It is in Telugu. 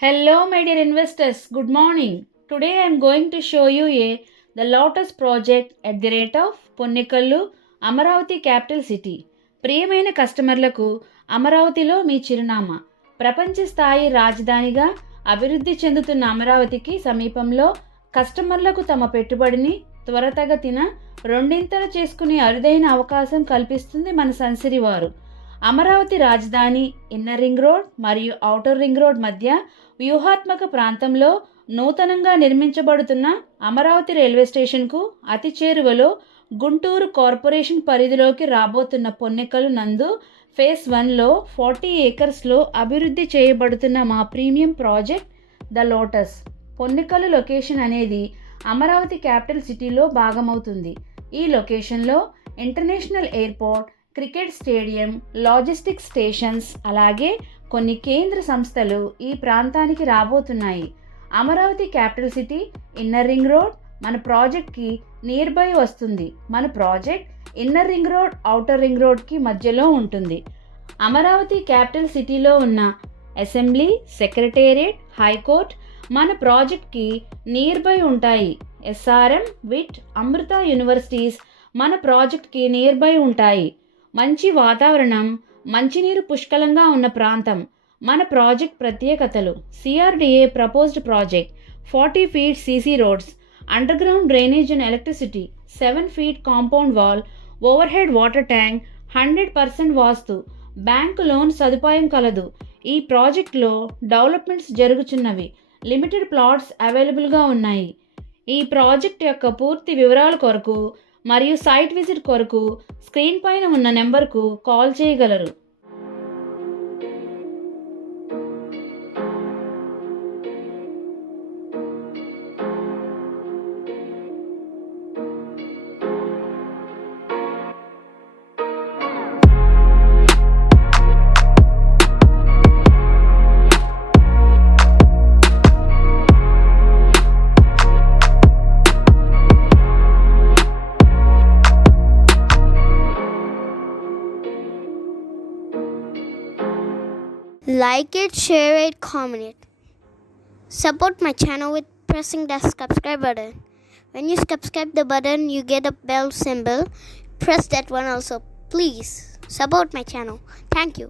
Hello, my dear investors. Good morning. Today I am going to show you the Lotus project at the rate of Ponnikallu, Amaravati capital city. ప్రియమైన కస్టమర్లకు అమరావతిలో మీ చిరునామా. ప్రపంచ స్థాయి రాజధానిగా అభివృద్ధి చెందుతున్న అమరావతికి సమీపంలో కస్టమర్లకు తమ పెట్టుబడిని త్వరతగతిన రెండింతలు చేసుకునే అరుదైన అవకాశం కల్పిస్తుంది మన సన్సిరి వారు. అమరావతి రాజధాని ఇన్నర్ రింగ్ రోడ్ మరియు ఔటర్ రింగ్ రోడ్ మధ్య వ్యూహాత్మక ప్రాంతంలో నూతనంగా నిర్మించబడుతున్న అమరావతి రైల్వే స్టేషన్కు అతి చేరువలో గుంటూరు కార్పొరేషన్ పరిధిలోకి రాబోతున్న పొన్నెకల్ నందు ఫేజ్ 1లో 40 ఏకర్స్లో అభివృద్ధి చేయబడుతున్న మా premium project the lotus. Ponnekal location అనేది అమరావతి క్యాపిటల్ సిటీలో భాగమవుతుంది. ఈ లొకేషన్లో international airport, cricket stadium, logistics stations, అలాగే కొన్ని కేంద్ర సంస్థలు ఈ ప్రాంతానికి రాబోతున్నాయి. Amaravati capital city inner ring road మన ప్రాజెక్ట్కి నియర్ బై వస్తుంది. మన project inner ring road, outer ring రోడ్కి మధ్యలో ఉంటుంది. అమరావతి క్యాపిటల్ సిటీలో ఉన్న అసెంబ్లీ, సెక్రటేరియట్, హైకోర్ట్ మన ప్రాజెక్ట్కి నియర్ బై ఉంటాయి. ఎస్ఆర్ఎం, విట్, అమృత యూనివర్సిటీస్ మన ప్రాజెక్ట్కి నియర్ బై ఉంటాయి. మంచి వాతావరణం, మంచినీరు పుష్కలంగా ఉన్న ప్రాంతం మన ప్రాజెక్ట్ ప్రత్యేకతలు. CRDA proposed project 40 feet CC roads, under ground drainage and electricity, 7 feet compound wall, over head water tank, 100% vastu, bank loan సదుపాయం కలదు. ఈ ప్రాజెక్ట్లో డెవలప్మెంట్స్ జరుగుతున్నవి. లిమిటెడ్ ప్లాట్స్ అవైలబుల్గా ఉన్నాయి. ఈ ప్రాజెక్ట్ యొక్క పూర్తి వివరాల కొరకు మరియు సైట్ విజిట్ కొరకు స్క్రీన్ పైన ఉన్న నెంబర్కు కాల్ చేయగలరు. Like it, share it, comment it. Support my channel with pressing the subscribe button. When you subscribe the button, you get a bell symbol. Press that one also. Please support my channel. Thank you.